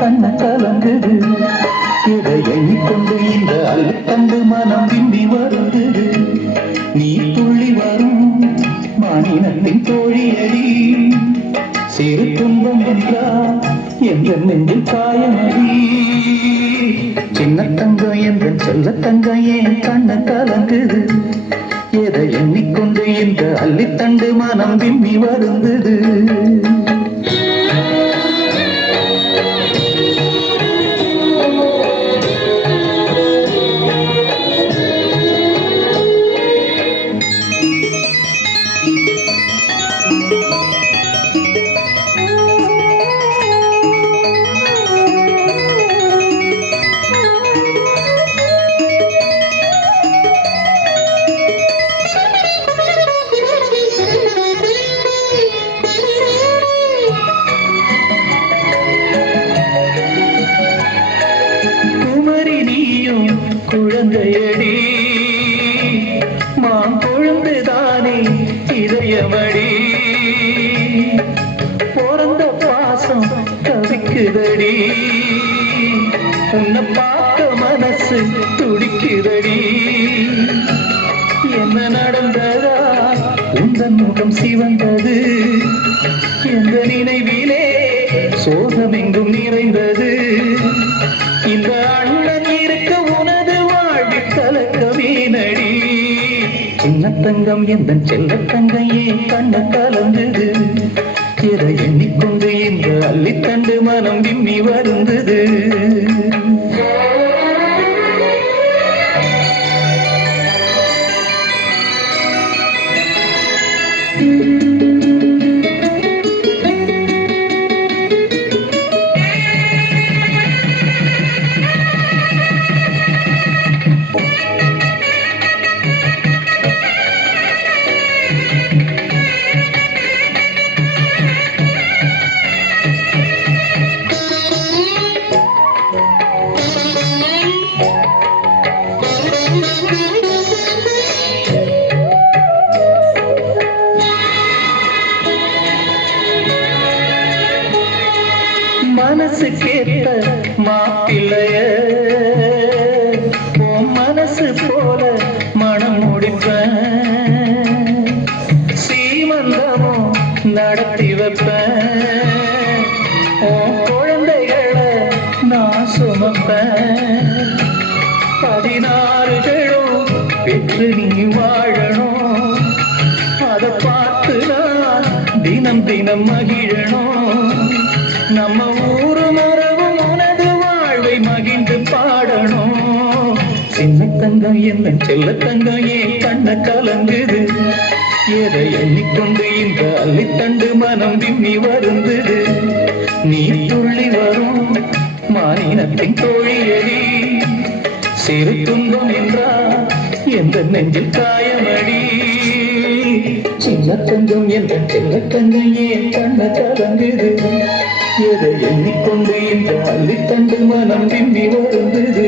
கண்ண கலங்குது இதை எண்ணிக்கொண்டு இந்த அழுத்தண்டு மனம் விம்பி வருகிறது. நீ துள்ளி வரும் மாநிலத்தின் தோழியடி சிறு துன்பம் என்றால் எந்த நெஞ்சில் காயமடி. சின்ன தங்கம் என்ற செல்ல தங்கம் ஏன் கண்ண கலங்குது எதை எண்ணிக்கொண்டு இந்த அள்ளித்தண்டு மனம் விம்மி வருந்தது. குழந்தையடி மாங்குழந்துதானே இதயமடி பிறந்த பாசம் தவிக்குதடி உன்னை பார்க்க மனசு துடிக்குதடி. என்ன நடந்ததா உந்தன் முகம் சிவந்தது எந்த நினைவிலே சோகம் எங்கும் நிறைந்தது. இந்த அண்ணன் இருக்க உனது வாழ்வி கலக்கவீனடி. சின்ன தங்கம் எந்த செல்ல தங்கையே கண்ண கலந்தது இதை எண்ணிக்கொண்டு இந்த அள்ளித்தண்டு மனம் விம்மி வருந்தது. மனசு கேட்ட மாப்பிள்ளைய உன் மனசு போல மனம் முடிப்பேன். சீமந்தமும் நடத்தி வைப்பேன். உன் குழந்தைகளை நான் சுமப்பேன். 16களும் பெற்று நீ வாழணும். அதை பார்த்து நான் தினம் தினம் மகிழணும். நம்ம ஊரு மரபும் உனது வாழ்வை மகிழ்ந்து பாடணும். சின்ன தங்கம் என்ன செல்ல தங்கம் ஏன் கண்ண கலங்குது எதை எண்ணிக்கொண்டு இந்த அள்ளித்தண்டு மனம் விம்மி வருந்தது. நீ துள்ளி வரும் மாநிலத்தின் தோழியடி சிறு துன்பம் என்றால் எந்த நெஞ்சில் காயமடி. சின்ன தங்கம் என்ற செல்ல தங்கம் ஏன் கண்ண கலங்குது எதை எண்ணிக்கொண்டு இந்த அள்ளித்தண்டு மனம் விம்மி வருந்தது.